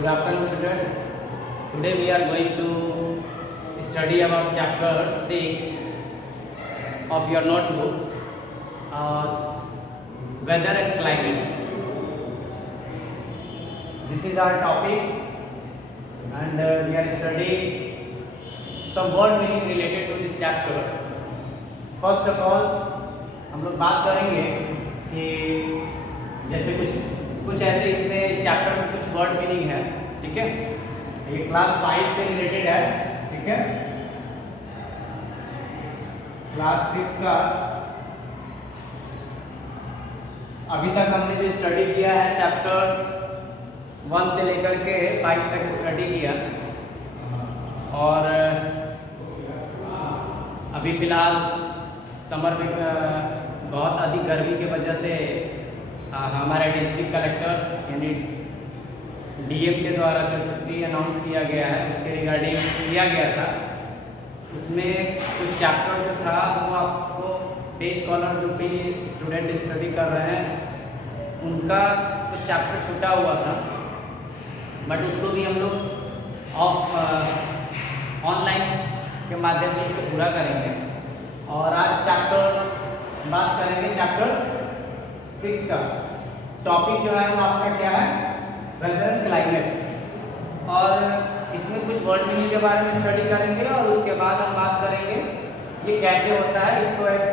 Good afternoon, student. Today we are going to study about chapter 6 of your notebook, weather and climate. This is our topic, and we are studying some word meaning related to this chapter. First of all, हम लोग बात करेंगे कि जैसे कुछ ऐसे इसमें इस चैप्टर में कुछ वर्ड मीनिंग है, ठीक है। ये क्लास 5 से रिलेटेड है, ठीक है। क्लास 5 का अभी तक हमने जो स्टडी किया है चैप्टर 1 से लेकर के 5 तक स्टडी किया, और अभी फिलहाल समर में बहुत अधिक गर्मी की वजह से हमारे डिस्ट्रिक्ट कलेक्टर यानी डीएम के द्वारा जो छुट्टी अनाउंस किया गया है उसके रिगार्डिंग किया गया था। उसमें कुछ चैप्टर जो था वो आपको डे स्कॉलर जो भी स्टूडेंट स्टडी कर रहे हैं उनका कुछ चैप्टर छूटा हुआ था, बट उसको भी हम लोग ऑनलाइन के माध्यम से उसको पूरा करेंगे। और आज बात करेंगे चैप्टर 6 का। टॉपिक जो है वो आपका क्या है, वेदर एंड क्लाइमेट, और इसमें कुछ वर्ड मीनिंग के बारे में स्टडी करेंगे और उसके बाद हम बात करेंगे ये कैसे होता है, इसको एक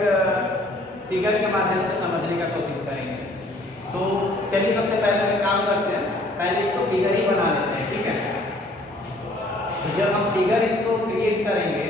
फिगर के माध्यम से समझने का कोशिश करेंगे। तो चलिए सबसे पहले हम काम करते हैं, पहले इसको फिगर ही बना लेते हैं, ठीक है। तो जब हम फिगर इसको क्रिएट करेंगे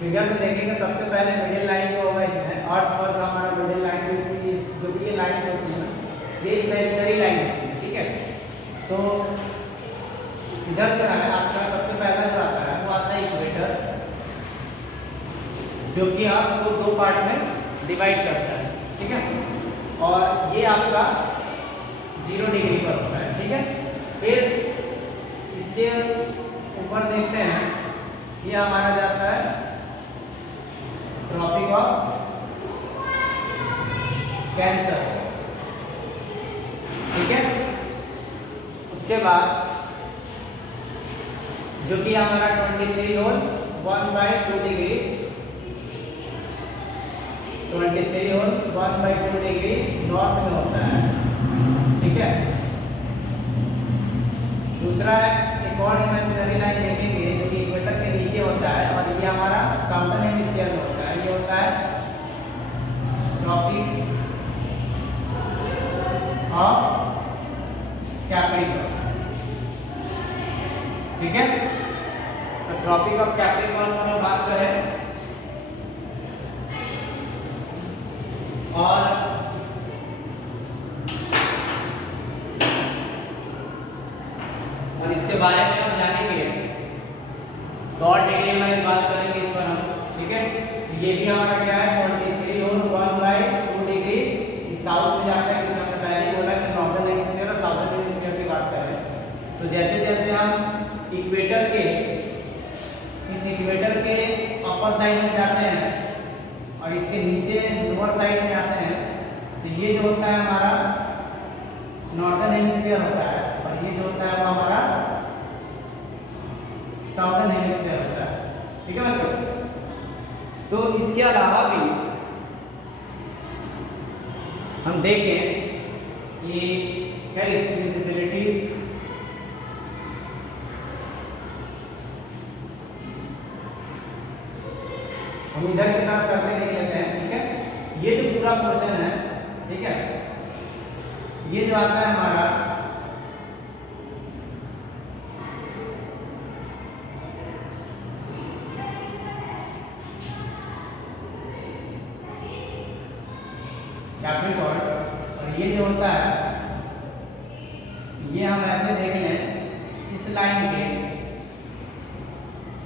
फिगर में देखेंगे सबसे पहले मिडिल लाइन जो होगा इसमें अर्थ पर हमारा मिडिल लाइन जो भी ये लाइन्स होती है ये इमेजिनरी लाइन होती है, ठीक है। तो इधर जो है आपका सबसे पहला जो आता है वो आता है इक्वेटर, जो कि आपको दो पार्ट में डिवाइड करता है, ठीक है। और ये आपका 0 डिग्री पर होता है, ठीक है। फिर इसके ऊपर देखते हैं ये हमारा जाता है ट्रॉपिक ऑफ कैंसर, ठीक है। उसके बाद जो कि हमारा 23 whole 1/2 degree, 23 whole 1/2 degree north में होता है, ठीक है। दूसरा एक और इमेजिनरी लाइन देखेंगे जो कि इक्वेटर के नीचे होता है और ये हमारा साउथर्न हेमिस्फीयर में होता है, ये होता है ट्रॉपिक ऑफ कैप्रिकॉर्न, ठीक है। तो ट्रॉपिक ऑफ कैप्रिकॉर्न पर हम बात करें और इसके बारे में हम जानेंगे तो और डिटेल में बात करेंगे इस पर हम, ठीक है। ये भी हमारा क्या है 23 होल 1/2 डिग्री साउथ में जाता है, क्योंकि हमने पहले ही बोला कि नॉर्दर्न हेमिस्फीयर और साउथर्न हेमिस्फीयर की बात कर रहे हैं। तो जैसे जैसे हम इक्वेटर के अपर साइड में जाते हैं और इसके नीचे लोअर साइड में आते हैं, तो ये जो होता है हमारा नॉर्दर्न हेमिस्फीयर होता है और ये जो होता है वो हमारा साउथर्न हेमिस्फीयर होता है, ठीक है बच्चों। तो इसके अलावा भी हम देखें कि क्या इसकी विजिबिलिटीज हम इधर की तरफ करने नहीं लेते हैं, ठीक है। ये जो पूरा पोर्शन है, ठीक है, ये जो आता है हमारा कैप्रिकॉर्न, और ये जो होता है ये हम ऐसे देख लें इस लाइन के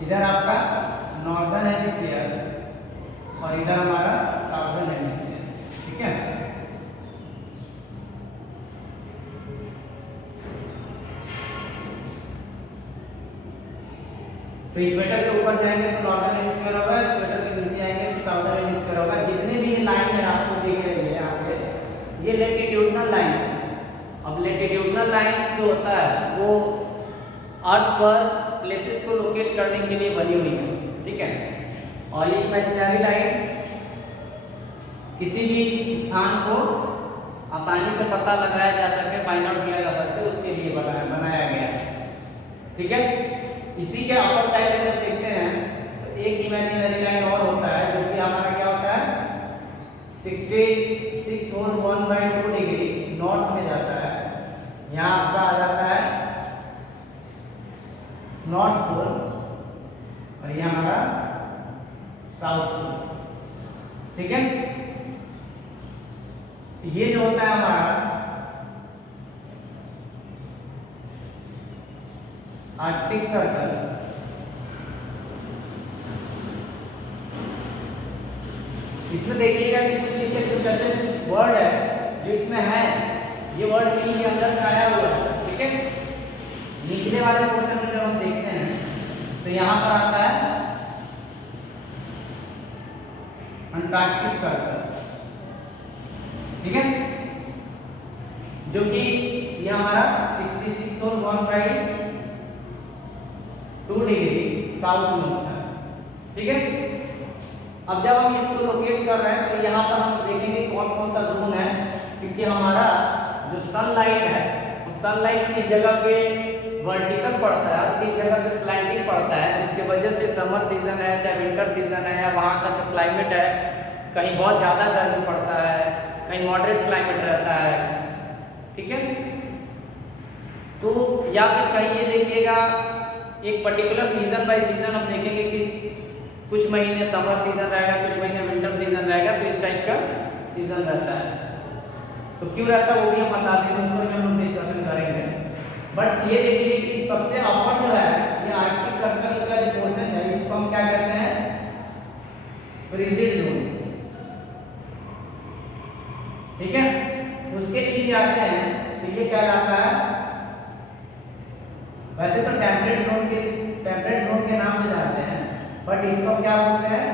इधर आपका नॉर्दर्न हेमिस्फीयर और इधर हमारा साउथर्न हेमिस्फीयर, ठीक है। तो इक्वेटर के ऊपर जाएंगे तो नॉर्दर्न हेमिस्फीयर होगा, इक्वेटर के नीचे आएंगे तो साउदर्न हेमिस्फीयर होगा। जितने भी लाइन है आपको दिख रही है यहाँ पे, ये लेटिट्यूडनल लाइंस है। अब लेटिट्यूडनल लाइंस जो होता है वो अर्थ पर प्लेसेस को लोकेट करने के लिए बनी हुई है, ठीक है। और ये इमेजिनरी लाइन किसी भी स्थान को आसानी से पता लगाया जा सके, फाइंड आउट किया जा सके, उसके लिए बनाया गया है, ठीक है। इसी के अपर साइड में जब देखते हैं तो एक इमेजिनरी लाइन और होता है जो कि हमारा क्या होता है 66 होल 1/2 डिग्री नॉर्थ में जाता है। यहाँ आपका आ जाता है नॉर्थ पोल और ये हमारा साउथ पोल, ठीक है। ये जो होता है हमारा आर्कटिक सर्कल, इसमें देखिएगा कि कुछ ऐसे वर्ड है जो इसमें है, ये वर्ड मीनिंग के अंदर में आया हुआ है, ठीक है। निचले वाले पोर्शन में जब हम देखते हैं तो यहाँ पर आता है अंटार्कटिक सर्कल, ठीक है, जो कि ये हमारा 66 और 1/2 डिग्री साउथ में होता है, ठीक है। अब जब हम इसको लोकेट कर रहे हैं तो यहाँ पर हम देखेंगे कौन कौन सा जोन है, क्योंकि हमारा जो सनलाइट है वो सनलाइट किस जगह पे वर्टिकल पड़ता है और किस जगह पे स्लैंटिंग पड़ता है, जिसकी वजह से समर सीजन है चाहे विंटर सीजन है या वहाँ का जो क्लाइमेट है, कहीं बहुत ज़्यादा गर्मी पड़ता है, कहीं मॉडरेट क्लाइमेट रहता है, ठीक है। तो या फिर कहीं ये देखिएगा एक पर्टिकुलर सीजन बाय सीजन हम देखेंगे कि कुछ महीने समर सीजन रहेगा, कुछ महीने विंटर सीजन रहेगा, तो इस टाइप का सीजन रहता है। तो क्यों रहता है वो भी हम बता देंगे, उस पर हम लोग डिस्कशन करेंगे। बट ये देखिए कि सबसे अपर जो है ये आर्कटिक सर्कल का जो पोर्शन है इसको हम क्या कहते हैं फ्रीजिड जोन, ठीक है। उसके नीचे आते हैं तो ये क्या रहता है, वैसे तो टेम्परेट जोन के नाम से जानते हैं, बट इसको क्या बोलते हैं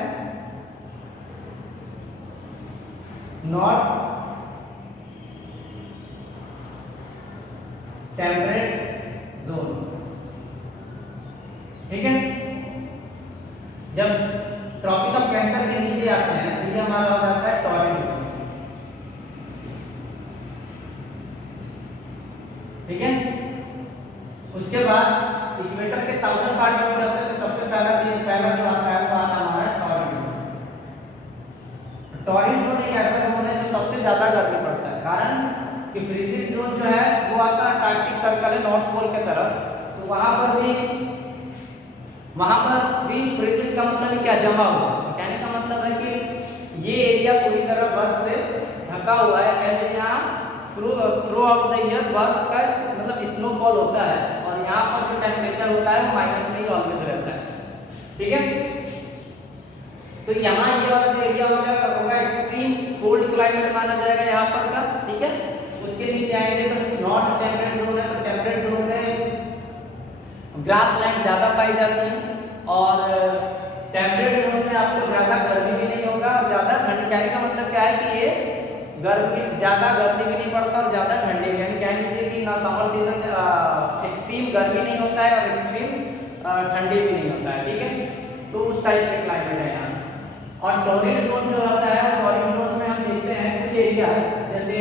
नॉर्थ टेम्परेट जोन, ठीक है। जब ट्रॉपिक ऑफ कैंसर के नीचे आते हैं तो ये हमारा हो जाता है टॉरिड जोन, ठीक है। उसके बाद इक्वेटर के साउथर्न पार्ट में चलते हैं तो सबसे पहला जो आता है वो आता है हमारा टॉरिड जोन। टॉरिड जोन एक ऐसा जोन है जो सबसे ज्यादा गर्मी पड़ता है, कारण कि फ्रीजिड जोन जो है वो आता है अंटार्कटिक सर्कल है नॉर्थ पोल के तरफ, तो वहां पर भी फ्रीजिड का मतलब क्या जमा हुआ, तो कहने का मतलब है कि ये एरिया पूरी तरह बर्फ से ढका हुआ है, कह लीजिए यहाँ थ्रू आउट द ईयर बर्फ का मतलब स्नोफॉल होता है और यहाँ पर जो टेम्परेचर होता है वो माइनस में ही ऑलवेज रहता है, ठीक है। तो यहाँ ये वाला जो एरिया होगा एक्सट्रीम कोल्ड क्लाइमेट माना जाएगा यहाँ पर का, ठीक है। उसके नीचे आएंगे तो नॉर्थ टेम्परेट जोन है, तो टेम्परेट जोन में ग्रास लैंड ज़्यादा पाई जाती है और टेम्परेट जोन में आपको ज़्यादा गर्मी भी नहीं होगा और ज़्यादा ठंड, कहने का मतलब क्या है कि ये ज़्यादा गर्मी भी नहीं पड़ता और ज़्यादा ठंडी भी, यानी कह लीजिए कि ना समर सीजन एक्सट्रीम गर्मी नहीं होता है और एक्सट्रीम ठंडी भी नहीं होता है, ठीक है। तो उस टाइप से क्लाइमेट है यहाँ। और टॉरिड जोन जो होता है टॉरिड जोन में हम देखते हैं कुछ एरिया, जैसे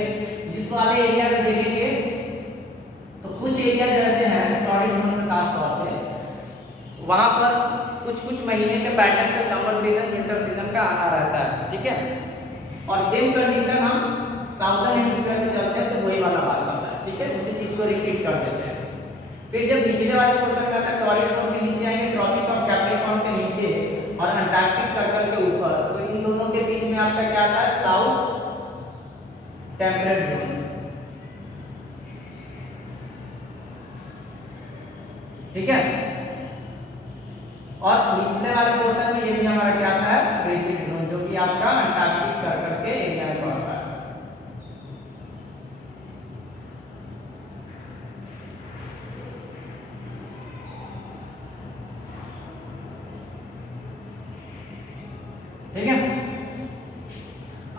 इस वाले एरिया में देखेंगे तो कुछ एरिया जैसे हैं टॉरिड जोन में खास तौर पे वहाँ पर कुछ महीने के पैटर्न पे समर सीजन विंटर सीजन का आना रहता है, ठीक है। और सेम कंडीशन हम साउदर्न हेमिस्फीयर में चलते हैं तो वही वाला बात होता है, ठीक है। उसी चीज को रिपीट कर देते हैं। फिर जब निचले वाले पोर्शन में आता है टॉरिड जोन के नीचे आएंगे ट्रॉपिक ऑफ कैप्रिकॉर्न के नीचे और अंटार्कटिक सर्कल के ऊपर, तो इन दोनों के बीच में आपका क्या आता है साउथ टेम्परेट जोन, ठीक है। और निचले वाले पोर्शन में ये भी हमारा क्या आता है फ्रीजिड जोन, जो कि आपका अंटार्कटिक सर्कल के एरिया में पड़ता है।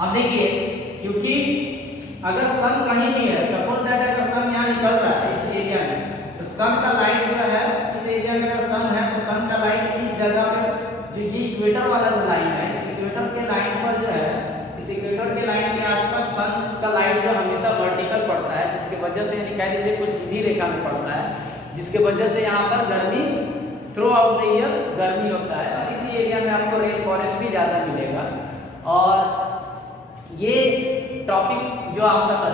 अब देखिए, क्योंकि अगर सन कहीं भी है, सपोज दैट अगर सन यहाँ निकल रहा है इस एरिया में, तो सन का लाइट जो है इस एरिया में अगर सन है तो सन का लाइट इस जगह पे, जो ये इक्वेटर वाला जो लाइन है, इस इक्वेटर के लाइन पर जो है, इस इक्वेटर के लाइन के आसपास सन का लाइट जो हमेशा वर्टिकल पड़ता है, जिसकी वजह से कह दीजिए कुछ सीधी रेखा में पड़ता है, जिसकी वजह से यहाँ पर गर्मी थ्रू आउट द ईयर गर्मी होता है, और इसी एरिया में आपको रेन फॉरेस्ट भी ज़्यादा मिलेगा। और ये टॉपिक जो आपका सर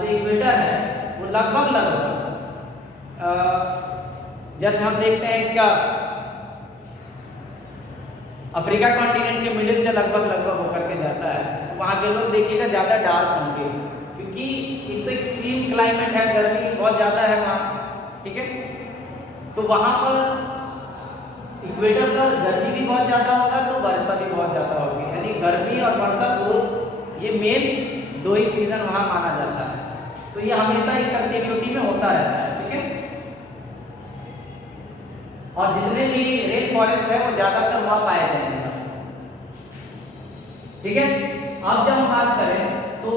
जो इक्वेटर है वो लगभग जैसे हम देखते हैं इसका अफ्रीका कॉन्टिनेंट के मिडिल से लगभग होकर के जाता है, तो वहाँ के लोग देखिएगा ज़्यादा डार्क होंगे, क्योंकि एक तो एक्सट्रीम क्लाइमेट है, गर्मी बहुत ज़्यादा है वहाँ, ठीक है। तो वहाँ पर इक्वेटर पर गर्मी भी बहुत ज़्यादा होगा तो वर्षा भी बहुत ज़्यादा होगी, यानी गर्मी और वर्षा ये मेन दो ही सीजन वहाँ माना जाता है। तो ये हमेशा एक कंटिन्यूटी में होता रहता है, ठीक है। और जितने भी रेन फॉरेस्ट है वो ज़्यादातर वहाँ पाए जाएंगे, ठीक है। अब जब हम बात करें तो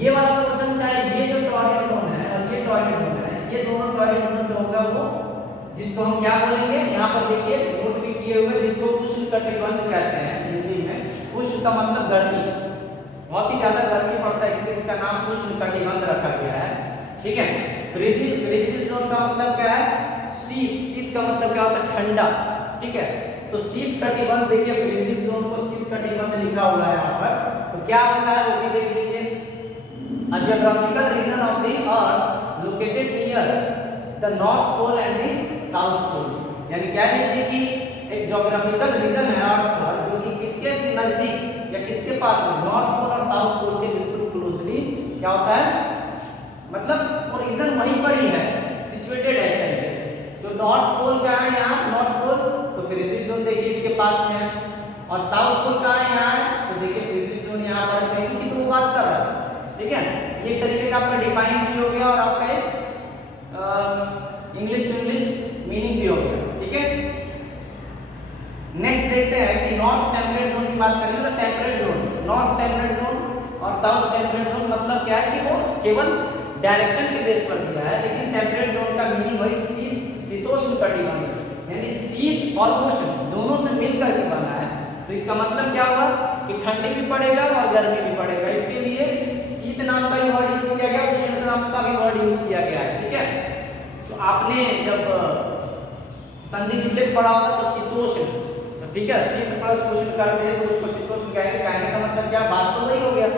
ये वाला पोर्शन, चाहे ये जो टॉररेट जोन है और ये टॉररेट जोन है, ये दोनों टॉररेट जोन जो होगा वो जिसको हम क्या बोलेंगे, यहाँ पर देखिए नोट भी किए हुए, जिसको उष्णकटिबंध कहते हैं हिंदी में। उष्ण का मतलब गर्मी, बहुत ही ज्यादा गर्मी पड़ता है, इसलिए इसका नाम उष्णकटिबंध रखा गया है, ठीक है। फ्रीजिंग जोन का मतलब क्या है, शीत, शीत का मतलब क्या होता है, ठंडा, ठीक है। तो शीत कटिबंध देखिए, फ्रीजिंग जोन को शीत कटिबंध लिखा हुआ है यहाँ पर, तो क्या होता है वो भी देख लीजिए। A geographical region of the earth located near the north pole and the south pole, यानी क्या लीजिए कि एक ज्योग्राफिकल रीजन है अर्थ पर जो कि किसके नजदीक या किसके पास में, नॉर्थ पोल और साउथ पोल के बिल्कुल क्लोजली क्या होता है, मतलब वो रीजन वहीं पर ही है, सिचुएटेड है तरीके से। तो नॉर्थ पोल क्या है यहाँ, नॉर्थ पोल, तो फ्रीजिंग जोन देखिए इसके पास में है, और साउथ पोल कहाँ है, यहाँ है, तो देखिए फ्रीजिंग जोन यहाँ पर है। तो इसी की तो वो बात कर रहा है, ठीक है। ये तरीके का आपका डिफाइन भी हो गया और आपका एक इंग्लिश टू इंग्लिश मीनिंग भी हो गया, ठीक है। नेक्स्ट देखते हैं कि नॉर्थ टेम्परेट जोन की बात करेंगे तो temperate zone, north temperate zone और साउथ टेम्परेट जोन मतलब क्या है कि वो केवल डायरेक्शन के बेस पर दिया है, लेकिन टेम्परेट जोन का मीनिंग वही शीतोष्ण कटिबंध, यानी शीत और उष्ण दोनों से मिलकर के बना है। तो इसका मतलब क्या हुआ कि ठंडी भी पड़ेगा और गर्मी भी पड़ेगा, इसके लिए शीत नाम का भी वर्ड यूज किया गया, उष्ण नाम का भी वर्ड यूज किया गया है, ठीक है। तो आपने जब संधि विच्छेद पढ़ा होगा तो शीतोष्ण, ठीक है, शीत प्लस उष्ण करते हैं तो उसको शीतोष्ण कहेंगे। कहने का मतलब क्या, बात तो वही हो गया।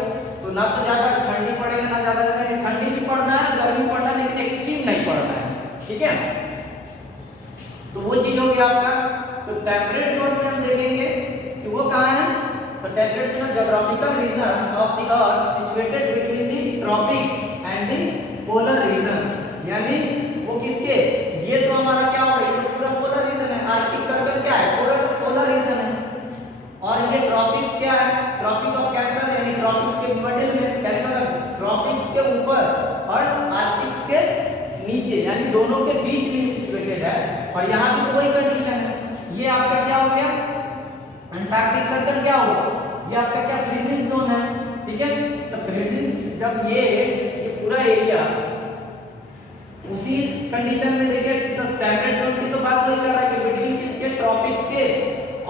तो ना तो ज्यादा ठंडी पड़ेगा ना ज्यादा गर्मी, ठंडी भी पड़ना है गर्मी पड़ना है, लेकिन एक्सट्रीम नहीं पड़ना है, ठीक है। तो वो चीज हो गया आपका। तो टेम्परेट जोन में हम देखेंगे कि वो कहाँ है, तो temperate zone geographical region of the earth situated between the tropics and the polar region, यानी वो किसके, ये तो हमारा क्या होगा, ये तो पूरा पोलर रीजन है। आर्कटिक सर्कल क्या है, पूरा तो पोलर रीजन है, और ये ट्रॉपिक्स क्या है, ट्रॉपिक ऑफ कैंसर, यानी ट्रॉपिक्स के मिडिल में, कहने का मतलब ट्रॉपिक्स के ऊपर और आर्कटिक के नीचे, यानी दोनों के बीच में सिचुएटेड है। और यहाँ भी तो वही कंडीशन है। ये आपका क्या हो गया, अंटार्कटिक सर्कल क्या होगा, ये आपका क्या फ्रीजिंग जोन है, ठीक है। तो फ्रीजिंग जब ये पूरा एरिया उसी कंडीशन में देखिए, तो टेम्परेट जोन की तो बात वही कर रहा है कि बिटवीन किसके, ट्रॉपिक्स के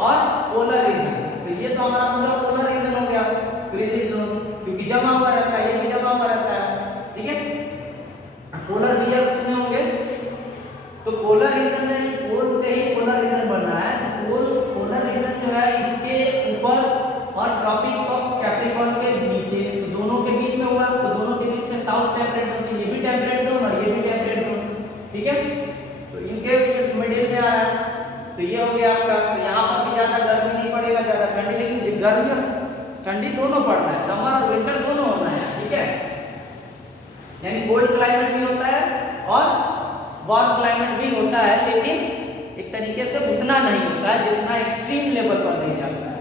और पोलर रीजन। तो ये तो हमारा पूरा पोलर रीजन हो गया फ्रीजिंग जोन, क्योंकि जमा हुआ रहता है, ये भी जमा हुआ रहता है, ठीक है। पोलर रीजन सुने होंगे, तो पोलर रीजन में पोल से ही पोलर रीजन बनना है। पोलर रीजन जो है इसके ऊपर और ट्रॉपिक ऑफ कैप्रिकॉर्न के नीचे, तो दोनों के बीच में हुआ, तो दोनों के बीच में साउथ टेम्परेट जोन, ये भी टेम्परेट जोन और ये भी टेम्परेट जोन, ठीक है। तो इनके मिडिल में आ रहा है, तो ये हो गया आपका। तो यहाँ पर भी ज्यादा गर्मी नहीं पड़ेगा, ज्यादा ठंडी, लेकिन गर्मी और ठंडी दोनों पड़ना है, समर और विंटर दोनों होना है, ठीक है। यानी कोल्ड क्लाइमेट भी होता है और वार्म क्लाइमेट भी होता है, लेकिन एक तरीके से उतना नहीं होता है जितना एक्सट्रीम लेवल पर नहीं जाता है।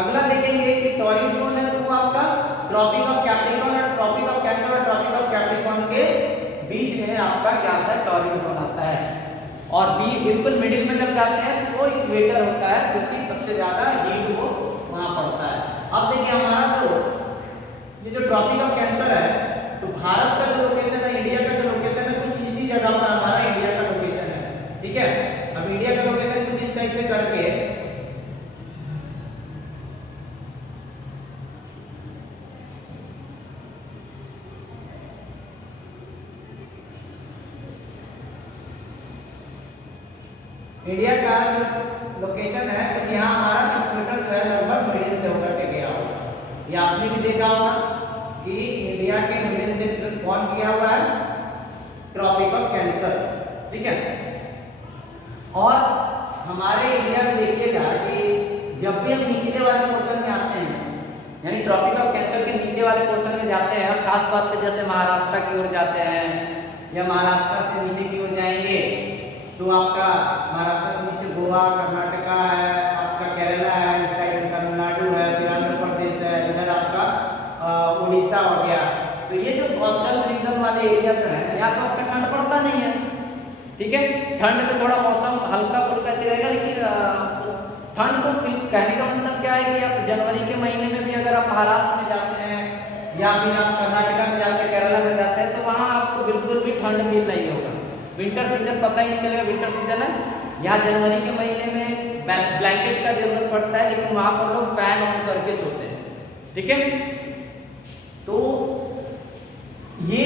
अगला देखेंगे कि टॉरिड जोन है, तो वो आपका ट्रॉपिक ऑफ कैप्रिकॉर्न और ट्रॉपिक ऑफ कैंसर और ट्रॉपिक ऑफ कैप्रिकॉर्न के बीच में आपका क्या आता है, टॉरिड जोन आता है। और बी बिल्कुल मिडिल में जब जाते हैं तो वो इक्वेटर होता है, क्योंकि सबसे ज्यादा हीट वो वहां पड़ता है। अब इंडिया का जो लोकेशन है कुछ यहाँ हमारा इक्वेटर जो है लगभग मिडिल से होकर के गया होगा। ये आपने भी देखा होगा कि इंडिया के मिडिल से कौन गया हुआ है, ट्रॉपिक ऑफ कैंसर, ठीक है। और हमारे इंडिया में देखिएगा कि जब भी हम निचले वाले पोर्शन में आते हैं, यानी ट्रॉपिक ऑफ कैंसर के नीचे वाले पोर्शन में जाते हैं, और खास तौर पे जैसे महाराष्ट्र की ओर जाते हैं या महाराष्ट्र से नीचे की ओर जाएंगे तो आपका महाराष्ट्र से नीचे गोवा, कर्नाटका है, आपका केरला है, इस साइड तमिलनाडु है, फिर आंध्र प्रदेश है, इधर आपका उड़ीसा हो गया। तो ये जो कोस्टल रीजन वाले एरिया जो है यहाँ तो आपका ठंड पड़ता नहीं है, ठीक है। ठंड में थोड़ा मौसम हल्का फुल्का रहेगा, लेकिन ठंड को कहने का मतलब क्या है कि आप जनवरी के महीने में भी अगर आप महाराष्ट्र में जाते हैं या फिर आप कर्नाटका में जाते हैं, केरला में जाते हैं, तो वहाँ आपको बिल्कुल भी ठंड फील नहीं होगा। विंटर सीजन पता ही नहीं चलेगा, विंटर सीजन है यहाँ जनवरी के महीने में ब्लैंकेट का जरूरत पड़ता है, लेकिन वहाँ पर लोग फैन ऑन करके सोते हैं, ठीक है। तो ये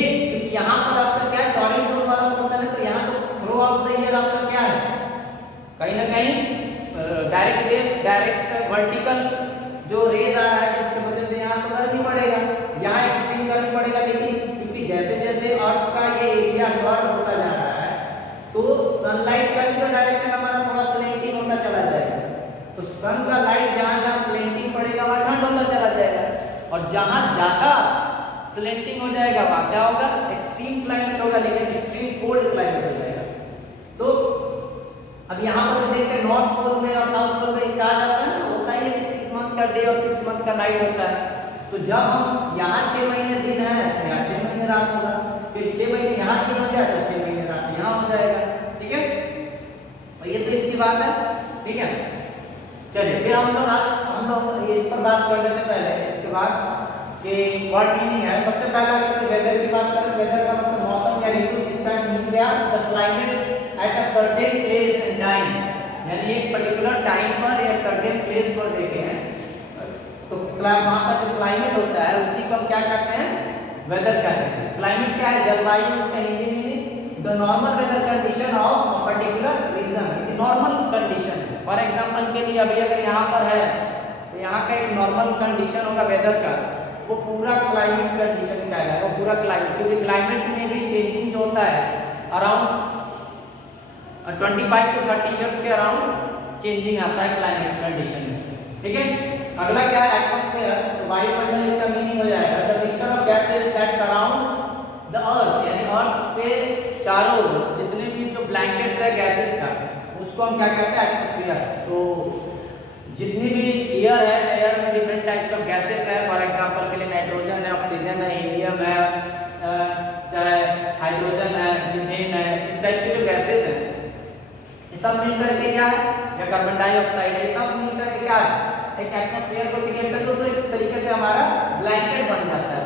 यहाँ पर आपका क्या है, टॉरिड जोन वाला पोर्शन है, तो यहाँ तो थ्रू आउट द ईयर आपका क्या है, कहीं ना कहीं डायरेक्ट वर्टिकल जो रेज आ रहा है, जिसकी वजह से यहाँ तो गर्मी पड़ेगा, यहाँ एक्सट्रीम गर्मी पड़ेगा। लेकिन क्योंकि जैसे जैसे अर्थ का ये एरिया कवर होता जा रहा है तो सनलाइट का भी तो डायरेक्शन हमारा थोड़ा स्लेंटिंग होता चला जाएगा, तो सन का लाइट जहाँ जहाँ स्लेंटिंग पड़ेगा वहाँ ठंड होता चला जाएगा, और जहाँ ज्यादा स्लेंटिंग हो जाएगा वहाँ क्या होगा, एक्सट्रीम क्लाइमेट होगा, लेकिन एक्सट्रीम कोल्ड क्लाइमेट हो जाएगा। तो अब यहाँ पर देखते हैं नॉर्थ पोल में और साउथ पोल में कहा जाता है ना, होता है कि 6 मंथ का डे और 6 मंथ का नाइट होता है। तो जब हम यहाँ 6 महीने दिन है तो यहाँ 6 महीने रात होगा, फिर 6 महीने यहाँ दिन हो जाए तो 6 महीने रात यहाँ हो जाएगा, ठीक है। और ये तो इसकी बात है, ठीक है। चलिए फिर हम लोग इस पर बात कर लेते पहले, इसके बाद कि व्हाट मीनिंग है। सबसे पहला अगर वेदर की बात करें, वेदर का मतलब मौसम या ऋतु, जिसका मीनिंग क्या, the climate at a certain place and time, यानी एक पर्टिकुलर टाइम पर या सर्टेन प्लेस पर देखे हैं तो वहाँ का जो क्लाइमेट होता है उसी को हम क्या कहते हैं, वेदर कहते हैं। क्लाइमेट क्या है, जलवायु, उसका Hindi meaning the normal weather condition of particular region, ये नॉर्मल कंडीशन है। फॉर एग्जांपल के लिए अभी अगर यहाँ पर है तो यहाँ का एक नॉर्मल कंडीशन होगा वेदर का, वो पूरा क्लाइमेट कंडीशन कहलाएगा, वो पूरा क्लाइमेट, क्योंकि क्लाइमेट में भी चेंजिंग जो होता है अराउंड 25 to 30 इयर्स के अराउंड चेंजिंग आता है क्लाइमेट कंडीशन में, ठीक है। अगला क्या है, एटमॉस्फेयर, तो वायुमंडल इसका मीनिंग हो जाएगा the mixture of gases that surround the earth, यानी अर्थ पे चारों ओर जितने भी जो ब्लैंकेट्स है गैसेस का, उसको हम क्या कहते हैं, एटमॉस्फेयर। तो जितनी भी एयर है, एयर में डिफरेंट टाइप्स ऑफ गैसेस है, फॉर एग्जांपल के लिए नाइट्रोजन है, ऑक्सीजन है, हीलियम है, चाहे हाइड्रोजन है, मीथेन है, इस टाइप के जो गैसेस हैं ये सब मिल करके क्या है, या कार्बन डाइऑक्साइड है, ये सब मिल करके क्या है, एक एटमॉस्फेयर को क्रिएट करते हो, तो एक तरीके से हमारा ब्लैंकेट बन जाता है।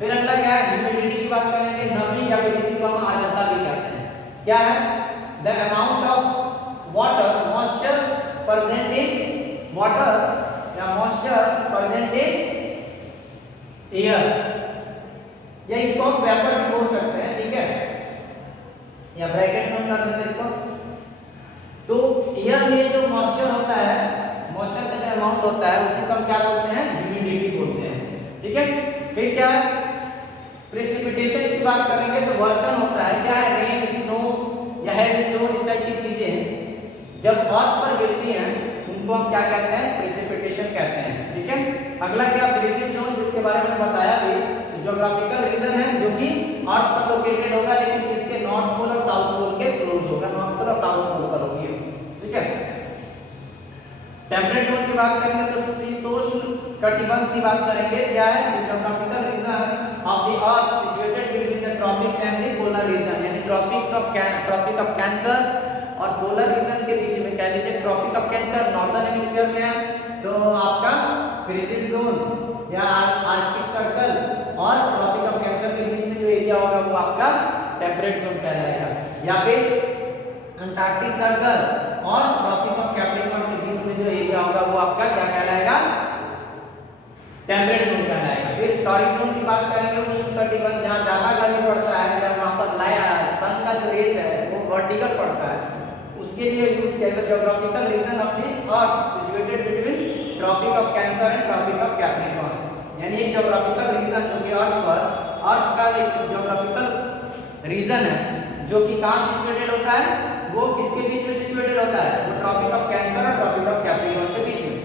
फिर अगला क्या है, ह्यूमिडिटी की बात करेंगे, नमी या फिर किसी को हम आर्द्रता भी कहते हैं, क्या है, the amount of water moisture present in water या मॉइस्चर प्रेजेंट इन एयर, या इसको हम वेपर भी बोल सकते हैं, ठीक है, या ब्रैकेट में कर देते हैं इसको। तो एयर में जो मॉइस्चर होता है, मॉइस्चर का जो अमाउंट होता है उसी को हम क्या बोलते हैं, ह्यूमिडिटी बोलते हैं, ठीक है। फिर क्या है, प्रेसिपिटेशन की बात करेंगे तो वर्षण होता है, क्या है, रेन, स्नो या हेल स्टोन, इस टाइप की चीजें जब अर्थ पर गिरती हैं उनको हम क्या कहते हैं, प्रेसिपिटेशन कहते हैं, ठीक है। अगला क्या, प्रेसिपिटेशन जोन, जिसके बारे में बताया भी, ज्योग्राफिकल रीजन है जो कि अर्थ पर लोकेटेड होगा, लेकिन किसके, नॉर्थ पोल और साउथ पोल के क्लोज होगा, नॉर्थ पोल और साउथ पोल पर होगी, ठीक है। टेम्परेट जोन की बात करेंगे तो शीतोष्ण कटिबंध की बात करेंगे, क्या है, geographical region of the earth situated between the tropics and the polar region, यानी ट्रॉपिक ऑफ कैंसर और पोलर रीजन के बीच में, कह लीजिए Tropic of Cancer northern hemisphere में है तो आपका फ्रीजिड जोन या आर्कटिक सर्कल, और ट्रॉपिक ऑफ कैंसर के बीच में जो एरिया होगा वो आपका टेम्परेट जोन कहलाएगा, या फिर अंटार्कटिक सर्कल और ट्रॉपिक ऑफ कैप्रिकॉर्न के बीच में जो एरिया होगा वो आपका क्या कहलाएगा, टेम्परेट जोन कहलाएगा। फिर टॉरिड जोन की बात करेंगे, उष्णकटिबंध, जहाँ ज्यादा गर्मी पड़ता है, जब वहाँ पर सन का जो रेस है वो वर्टिकल पड़ता है, उस उसके लिए यूज किया गया geographical region of the earth situated between Tropic of Cancer and Tropic of Capricorn. यानी एक ज्योग्राफिकल रीजन जो कि अर्थ का एक ज्योग्राफिकल रीजन है जो कि कहाँ सिचुएटेड होता है, वो किसके बीच में सिचुएटेड होता है, वो ट्रॉपिक ऑफ कैंसर और ट्रॉपिक ऑफ कैप्रिकॉर्न के बीच में।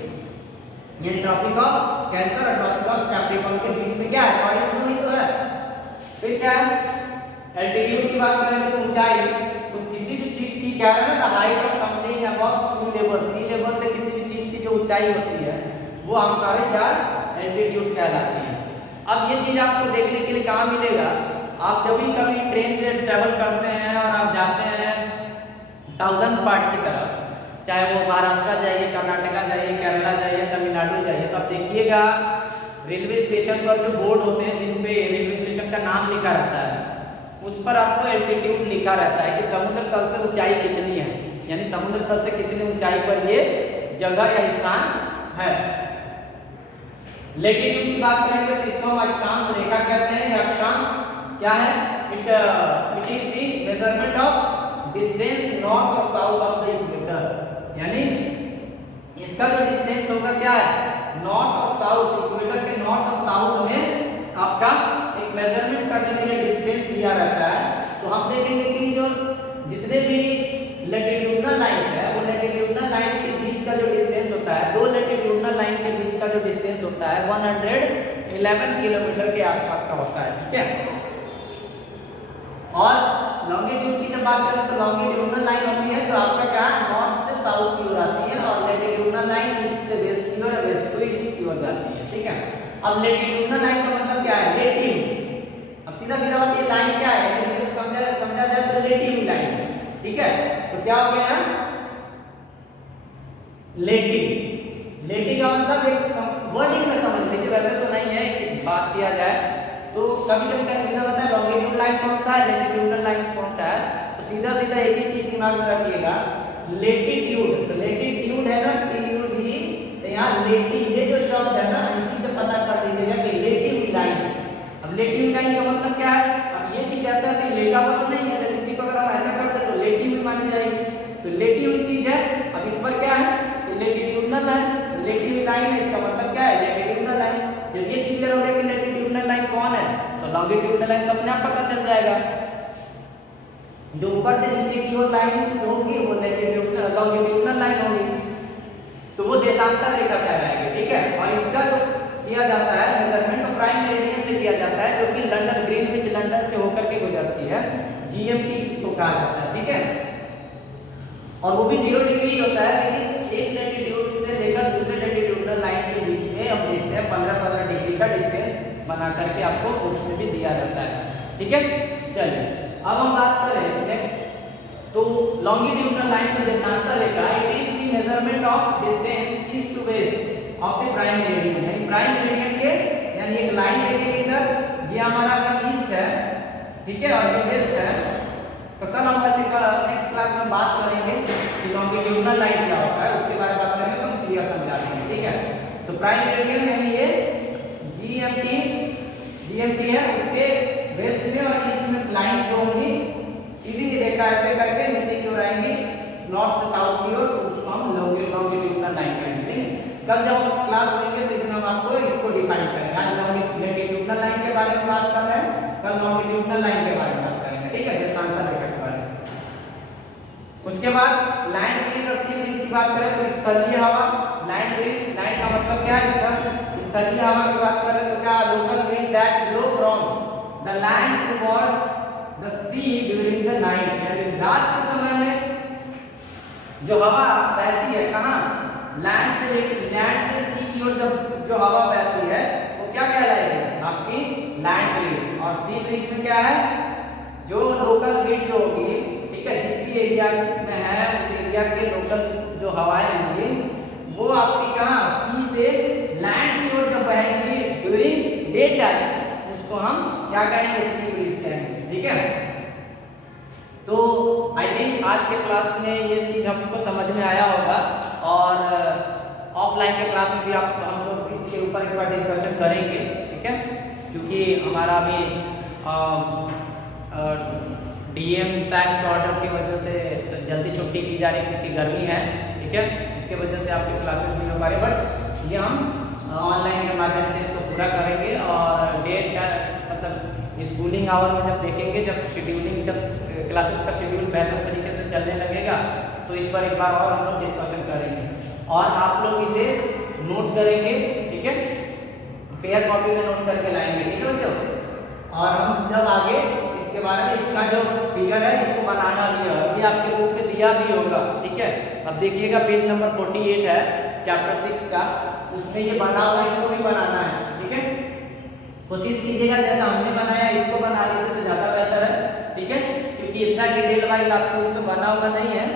ये ट्रॉपिक ऑफ कैंसर और ट्रॉपिक ऑफ कैप्रिकॉर्न के बीच में क्या है, टॉरिड जोन ही तो है। फिर क्या है, एल्टीट्यूड की बात करें तो ऊंचाई, तो किसी भी चीज की क्या है ना, height of something above sea level से किसी भी चीज की जो ऊंचाई होती है वो हमारे क्या एल्टीट्यूड कहलाती है। अब ये चीज आपको देखने के लिए कहाँ मिलेगा, आप जब भी कभी ट्रेन से ट्रेवल करते हैं और आप जाते हैं साउदर्न पार्ट की तरफ, चाहे वो महाराष्ट्र जाइए, कर्नाटका जाइए, केरला जाइए, तमिलनाडु जाइए, तो आप देखिएगा रेलवे स्टेशन पर जो बोर्ड होते हैं जिन पे रेलवे स्टेशन का नाम लिखा रहता है, उस पर आपको एल्टीट्यूड लिखा रहता है कि समुद्र तल से ऊंचाई कितनी है, यानी समुद्र तल से कितनी ऊंचाई पर ये जगह या स्थान है। लेटीट्यूड की बात करेंगे तो इसको हम अक्षांश रेखा कहते हैं। अक्षांश क्या है, it is the measurement of distance north और साउथ ऑफ द इक्वेटर, यानी इसका जो डिस्टेंस होगा क्या है, नॉर्थ और साउथ, इक्वेटर के नॉर्थ और साउथ में आपका एक मेजरमेंट करने के लिए डिस्टेंस दिया रहता है। तो हम देखेंगे कि जो जितने भी लैटिट्यूडनल लाइंस है, वो लैटिट्यूडनल लाइंस के बीच का जो डिस्टेंस होता है, दो लैटिट्यूडनल लाइन के बीच का जो डिस्टेंस होता है 111 किलोमीटर के आसपास का होता है, ठीक है। और लॉन्गिट्यूड की जब बात करें तो लॉन्गिट्यूडनल लाइन होती है जो आपका क्या नॉर्थ से साउथ की ओर आती है, और लैटिट्यूडनल लाइन ईस्ट से वेस्ट की ओर, वेस्ट टू ईस्ट की ओर जाती है, ठीक है। अब लैटिट्यूडनल लाइन का मतलब क्या है, लेटिव। अब सीधा सीधा बात, ये लाइन क्या है, तरीके से समझा जाए तो लेटिव लाइन, ठीक है। तो क्या हो गया, लेटिव। लेटिव का मतलब एक वर्डिंग में समझ लीजिए, वैसे तो नहीं है कि बात किया जाए तो कभी कभी कंफ्यूजन होता है लॉन्गिट्यूड लाइन कौन सा है, लैटिट्यूडनल लाइन कौन सा है। तो सीधा सीधा एक ही चीज दिमाग में रखिएगा, लेटिट्यूड, तो लेटिट्यूड है ना टीयूड ही, तो यहाँ लेटी, ये जो शब्द है ना इसी से पता कर लीजिएगा कि लेटिव लाइन। अब लेटिव लाइन का मतलब क्या है, अब ये चीज ऐसा है लेटा हुआ तो नहीं है, जब किसी को अगर हम ऐसा करते तो लेटिव भी मानी जाएगी, तो लेटिव चीज है। अब इस पर क्या है, लैटिट्यूडनल है, लेटिव लाइन है, इसका मतलब क्या है, लैटिट्यूडनल लाइन। जब ये क्लियर हो गया कि लैटिट्यूडनल लाइन कौन है, तो लॉन्गिट्यूडनल लाइन तो अपने आप पता चल जाएगा। जो ऊपर से नीचे की ओर लाइन होगी वो लैटिट्यूडनल लॉन्गिट्यूडनल लाइन होगी, तो वो देशांतर रेखा कहलाएगी, ठीक है। और इसका जो किया जाता है मेजरमेंट तो प्राइम मेरिडियन से किया जाता है, जो कि लंदन, ग्रीनविच लंदन से होकर के गुजरती है, जीएमटी इसको कहा जाता है, ठीक है। और वो भी 0 डिग्री होता है, लेकिन एक लैटिट्यूड से लेकर दूसरे लैटिट्यूडनल लाइन के बीच में हम देखते हैं 15-15 डिग्री का डिस्टेंस बना करके आपको उसमें भी दिया जाता है, ठीक है। चलिए अब हम बात करें नेक्स्ट, तो लॉन्गिट्यूडनल लाइन की देशांतर रेखा, it is the measurement of distance east to west of the prime meridian, यानी प्राइम मेरिडियन के, यानी एक लाइन देखेंगे इधर, ये हमारा अगर ईस्ट है, ठीक है, और ये वेस्ट है, तो कल हम ऐसे नेक्स्ट क्लास में बात करेंगे कि लॉन्गिट्यूडनल लाइन क्या होता है, उसके बारे में बात करेंगे तो हम क्लियर समझा देंगे, ठीक है। तो प्राइम मेरिडियन यानी ये जीएमटी है, उसके वेस्ट में और ईस्ट में लाइन जो होगी सीधी रेखा ऐसे करके नीचे की ओर आएंगी नॉर्थ से साउथ की ओर, तो उसको हम लॉन्गिट्यूडनल लाइन कहेंगे। कल जब हम क्लास लेंगे तो इसमें हम आपको इसको डिफाइन करेंगे, आज हम लैटिट्यूडनल लाइन के बारे में बात कर रहे हैं, कल लॉन्गिट्यूडनल लाइन के बारे में बात करेंगे, ठीक है, देशांतर रेखा के बारे में। उसके बाद लैंड ब्रिज और सी ब्रिज की बात करें तो स्थलीय हवा, लैंड ब्रिज, लैंड का मतलब क्या है, स्थलीय हवा की बात करें तो क्या, local wind that blow from the land toward the sea during the night, यानी रात के समय में जो हवा बहती है कहाँ, लैंड से सी की ओर जब जो हवा बहती है वो क्या कहलाएगी, आपकी लैंड ब्रिज। और सी ब्रिज में क्या है, जो लोकल विंड जो होगी, ठीक है, जिस भी एरिया में है उस एरिया के लोकल जो हवाएं होंगी वो आपकी कहाँ, सी से लैंड की ओर जब बहेंगी ड्यूरिंग डे टाइम, उसको हम क्या कहेंगे, सी ब्रिज कहेंगे, ठीक है। तो आई थिंक आज के क्लास में ये चीज हमको समझ में आया होगा, और ऑफलाइन के क्लास में भी हम लोग इसके ऊपर एक बार डिस्कशन करेंगे, ठीक है, क्योंकि हमारा अभी डीएम साहब के ऑर्डर की वजह से तो जल्दी छुट्टी की जा रही है क्योंकि गर्मी है, ठीक है, इसके वजह से आपके क्लासेस नहीं हो पा रहे, बट ये हम ऑनलाइन के माध्यम से इसको पूरा करेंगे। और डेट मतलब स्कूलिंग आवर में जब देखेंगे, जब शेड्यूलिंग, जब क्लासेस का शेड्यूल बेहतर तरीके से चलने लगेगा तो इस पर एक बार और हम लोग डिस्कशन करेंगे और आप लोग इसे नोट करेंगे, ठीक है, पेयर कॉपी में नोट करके लाएंगे, ठीक है बच्चों। और हम जब आगे इसके बारे में, इसका जो फिगर है इसको बनाना भी है, अभी आपके बुक में दिया भी होगा, ठीक है। अब देखिएगा पेज नंबर 48 है चैप्टर 6 का, उसमें ये बना हुआ है, इसको भी बनाना है, ठीक है। कोशिश कीजिएगा जैसा हमने बनाया इसको बना लीजिए तो ज़्यादा बेहतर है, ठीक है, क्योंकि इतना डिटेल वाइज आपको उसमें बना हुआ नहीं है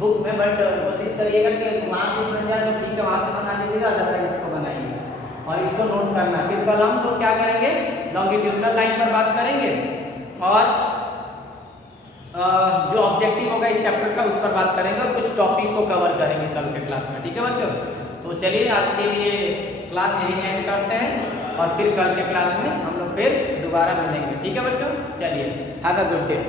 बुक में, बट कोशिश करिएगा कि वहाँ से बन जाए तो ठीक है, वहाँ से बना लीजिएगा, अदरवाइज इसको बनाइए और इसको नोट करना। फिर कल हम लोग क्या करेंगे, लॉन्गिट्यूडिनल लाइन पर बात करेंगे और जो ऑब्जेक्टिव होगा इस चैप्टर का उस पर बात करेंगे और कुछ टॉपिक को कवर करेंगे कल के क्लास में, ठीक है बच्चों। तो चलिए आज के लिए क्लास यही एंड करते हैं और फिर कल के क्लास में हम लोग फिर दोबारा मिलेंगे, ठीक है बच्चों। चलिए, हैव अ गुड डे।